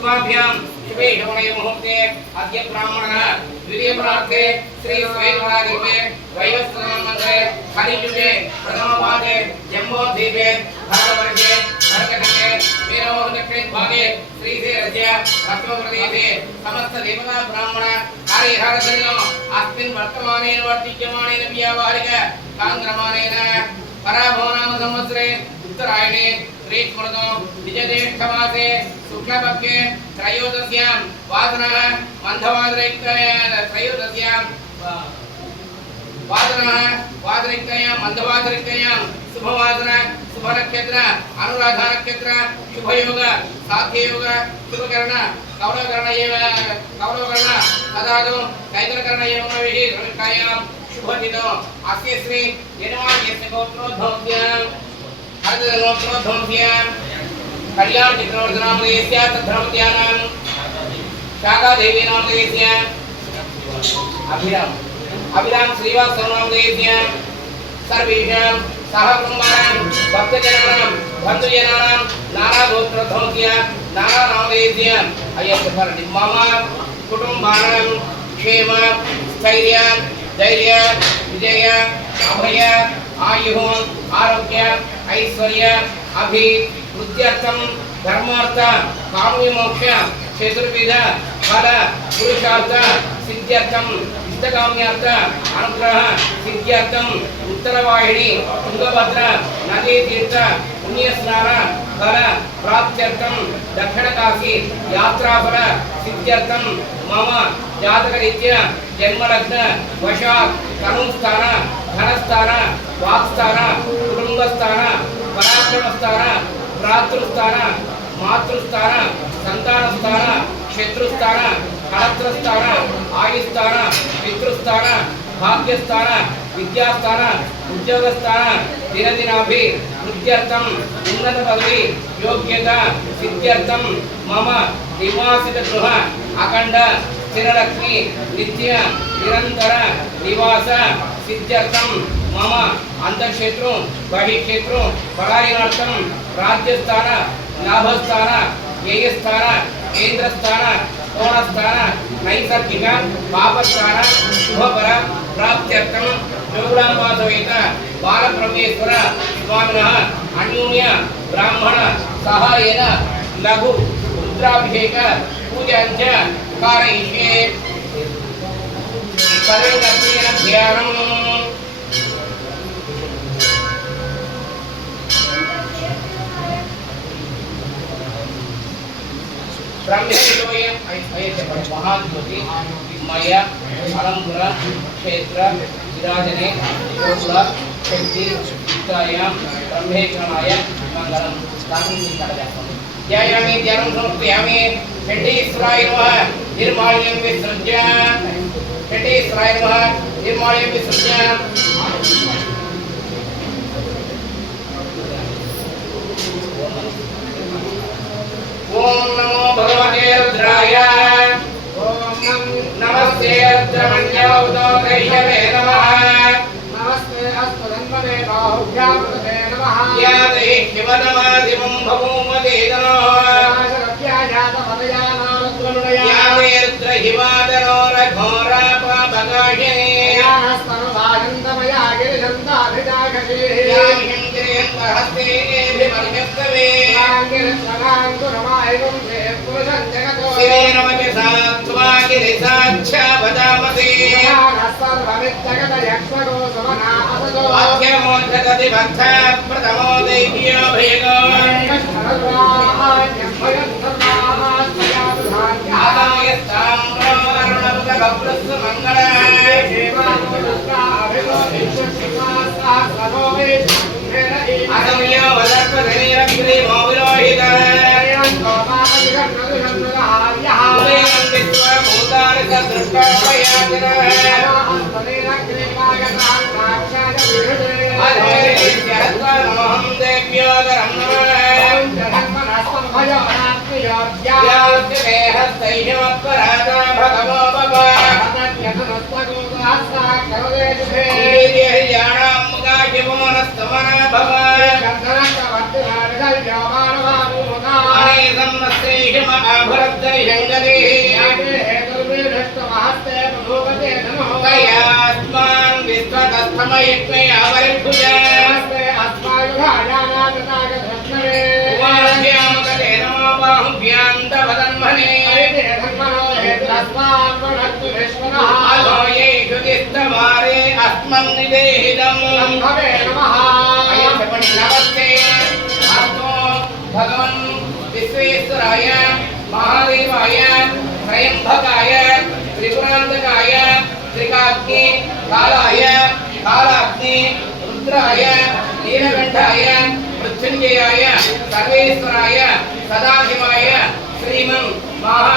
शुभाभ्यां शुभे शवणे मुहूर्ते अद्य ब्राह्मणः द्वितीयप्रार्थे श्री स्वेदरादिवे वैवस्वतमन्त्रे हरियुगे प्रथमपादे जम्बोद्वीपे भारतवर्षे भरतखण्डे वीरमोहदक्षिणभागे श्रीशैलस्य पश्चिमप्रदेशे समस्त देवता ब्राह्मण कार्यहारधन्यो अस्मिन् वर्तमानेन वर्तिष्यमानेन व्यावहारिक काङ्ग्रमानेन पराभवनाम संवत्सरे उत्तरायणे ग्रीष्मऋतौ निजज्येष्ठमासे शुक्लपक्षे त्रयोदश्यां वासनः त्रयोदश्यां वादनैक्यां मन्दवादनैक्यां शुभवासना शुभनक्षत्र अनुराधा नक्षत्र शुभयोग साध्ययोग शुभकर्ण कौलकर्ण तदादौ कैतरकर्ण एवं विहितायां शुभदिनो अस्य श्री यजमान्यस्य गोत्रोद्भवत्यां हरदनोत्रोद्भवत्यां कल्याण चक्रवर्तनामदेस्य तद्धर्मत्यानां शाखादेवी नामदेस्य अभिराम श्रीवास्तवनामदेस्य सर्वेषां सहकुटुम्बानां भक्तजनानां बन्धुजनानां नानागोत्रोद्भवत्य नानानामदेस्य अयस्य मम कुटुम्बानां क्षेम स्थैर्य धैर्य विजय अभय आयु आरोग्य ऐश्वर्य अभिवृद्ध्यर्थं धर्मार्थ काम्यमोक्ष चतुर्विध फल पुरुषार्थ सिद्ध्यर्थं इष्टकाम्यार्थ अनुग्रह सिद्ध्यर्थं उत्तरवाहिनी तुंगभद्रा नदी तीर्थ पुण्यस्नान फल प्राप्त्यर्थं दक्षिणकाशी यात्राफल सिद्ध्यर्थं मम जातकरीत्या जन्मलग्न वशात् तनुस्थान धनस्थान वाक्स्थान कुटुंबस्थान पराक्रमस्थान भ्रातृस्थान मातृस्थान संतानस्थान शत्रुस्थान कलत्रस्थान आयुस्थान पितृस्थान भाग्यस्थान विद्यास्थान उद्योगस्थान दिनदिनाभि वृद्ध्यर्थं उन्नत पदवी योग्यता सिद्ध्यर्थं मम निवासित गृह अखंड स्थिरलक्ष्मी नित्य निरंतर निवास सिद्ध्यर्थं मम अंतःक्षेत्रु बहिक्षेत्रु पलायनार्थं राज्यस्थान लाभस्थान व्ययस्थान केंद्रस्थान कोणस्थान नैसर्गिक पापस्थान शुभफल प्राप्त्यर्थं योगुणांबा समेत बालब्रह्मेश्वर स्वामिनः अन्योन्य ब्राह्मण सहायेन लघु रुद्राभिषेक पूजाञ्च कारयिष्ये परलक्ष्मीन ध्यानम् ब्रह्मेश्वरयं महाज्योति मया अलंपुर क्षेत्र विराजने शोभा शक्ति युक्तायां ब्रह्मेश्वराय मंगलम ध्यायामि ध्यानं समर्पयामि षण्डीश्वराय नमः निर्माल्यं विसृज्य षण्डीश्वराय नमः निर्माल्यं विसृज्य ओम नमो भगवते रुद्राय ओम नमस्ते रुद्रमण्योदकैषवे नमः नमस्ते अस्तुधन्वने बाहुभ्यामते नमः या देहि शिवनमादिवं भवोमते नमः या मे रुद्रहिमादनो रघोरापापगाहिने या हस्तनुभागन्तमया गिरिशन्ताभिजागशीः या हिन्द्रियन्तहस्ते एभिमर्यस्तवे कयास्मान् विश्वकस्थमयज्ञे आवरिभुजा उवाभ्यां कते नमो बाहुभ्यां तवदन्मने अधो ये शुतिस्तमारे अस्मन्निदेहिदम् नमस्ते अस्तु भगवन् विश्वेश्वराय महादेवाय त्रयंबकाय त्रिपुरांतकाय त्रिकाग्नि कालाय कालाग्नि रुद्राय नीलकंठाय मृत्युंजयाय सर्वेश्वराय सदाशिवाय श्रीमन् महा